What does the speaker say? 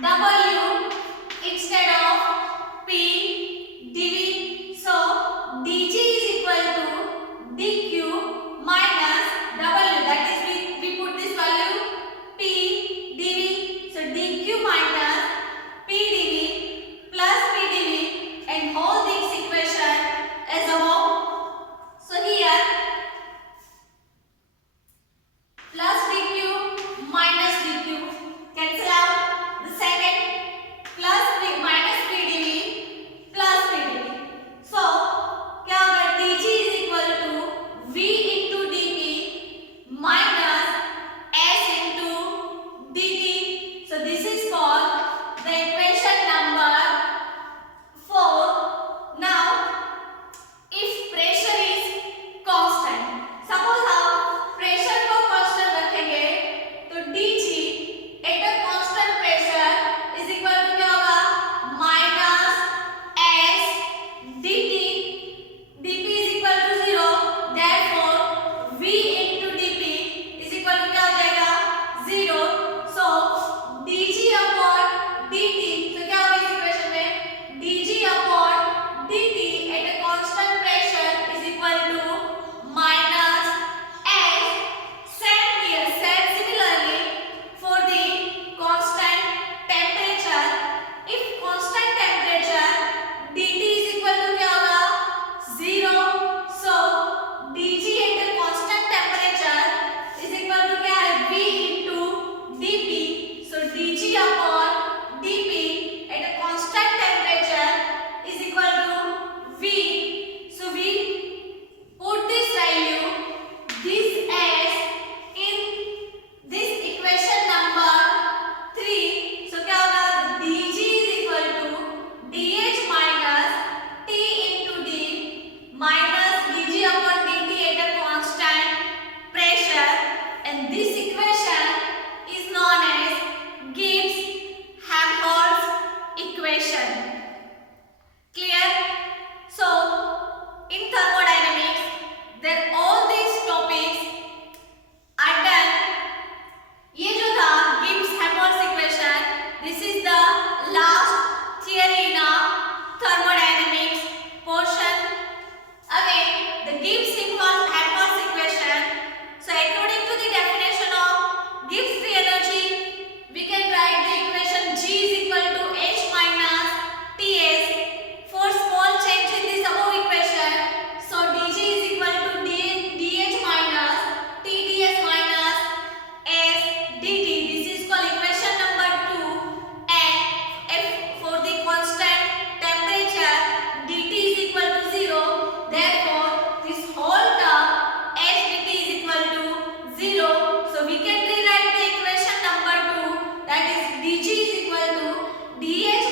W instead of P dV. So dg is equal to dq minus W. That is we put this value P dV. So dq minus P dV plus P dV and hold this equation as above. So here plus dq minus dq cancel out. The second plus minus p dv plus p dv. So क्या होगा dg is equal to v into dp minus s into dt. So this is called the equation number 4. Now if pressure is constant, suppose आप pressure को constant रखेंगे तो dg at a constant pressure is equal to क्या होगा minus s dt. dp is equal to 0. Therefore v into dp is equal to क्या हो जाएगा 0. So dg upon dt. So क्या होगा इस इक्वेशन में dg upon dt at a constant pressure is equal to minus s. Same here. Similarly for the constant temperature, if constant temperature dt is equal to क्या होगा 0. So dg at a constant temperature is equal to क्या है v into dp. So dg upon dp at a constant temperature is equal to v. So we put this value this as in this equation number 3. So क्या होगा dg is equal to dh minus t into d minus dg upon dt at a constant pressure, and this equation is known as Gibbs-Helmholtz equation. Clear? So in thermodynamics, then all these topics are done. ये जो था Gibbs-Helmholtz equation, this is the last theory in our thermodynamics portion. Again, the Gibbs-Helmholtz equation. So according to the definition of Gibbs free energy, we can write the equation G is equal to H minus Ts. For small change in this above equation, so dg is equal to dh minus tds minus s dt. This is called equation number 2. And if for the constant temperature dt is equal to 0, therefore this whole term h dt is equal to 0. So we can rewrite the equation number 2, that is dg is equal to dh